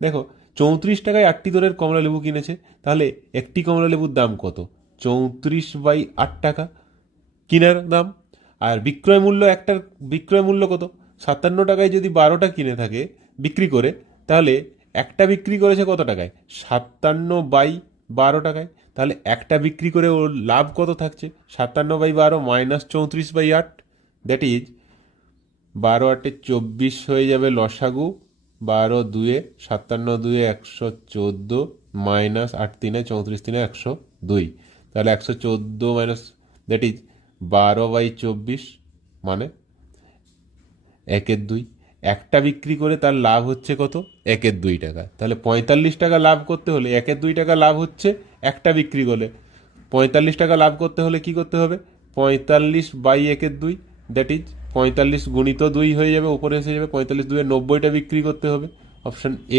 দেখো, চৌত্রিশ টাকায় আটটি দরের কমলা লেবু কিনেছে, তাহলে একটি কমলা লেবুর দাম কত? চৌত্রিশ বাই আট টাকা কিনার দাম। আর বিক্রয় মূল্য একটার, বিক্রয় মূল্য কত? সাতান্ন টাকায় যদি বারোটা কিনে থাকে বিক্রি করে, তাহলে একটা বিক্রি করেছে কত টাকায়? সাতান্ন বাই বারো টাকায়। তাহলে একটা বিক্রি করে ওর লাভ কত থাকছে? সাতান্ন বাই বারো মাইনাস চৌত্রিশ বাই আট, দ্যাট ইজ বারো আটে চব্বিশ হয়ে যাবে লসাগু। বারো দুয়ে, সাতান্ন দুয়ে একশো চোদ্দ, মাইনাস আট তিনে চৌত্রিশ তিনে একশো দুই। তাহলে একশো চোদ্দ মাইনাস, দ্যাট ইজ বারো বাই চব্বিশ মানে একের দুই। একটা বিক্রি করে তার লাভ হচ্ছে কত? একের দুই টাকা। তাহলে পঁয়তাল্লিশ টাকা লাভ করতে হলে, একের দুই টাকা লাভ হচ্ছে একটা বিক্রি করলে। পঁয়তাল্লিশ টাকা লাভ করতে হলে কি করতে হবে? পঁয়তাল্লিশ বাই একের দুই দ্যাট ইজ পঁয়তাল্লিশ গুণিত দুই হয়ে যাবে, উপরে এসে যাবে, পঁয়তাল্লিশ দুয়ে নব্বইটা বিক্রি করতে হবে। Option A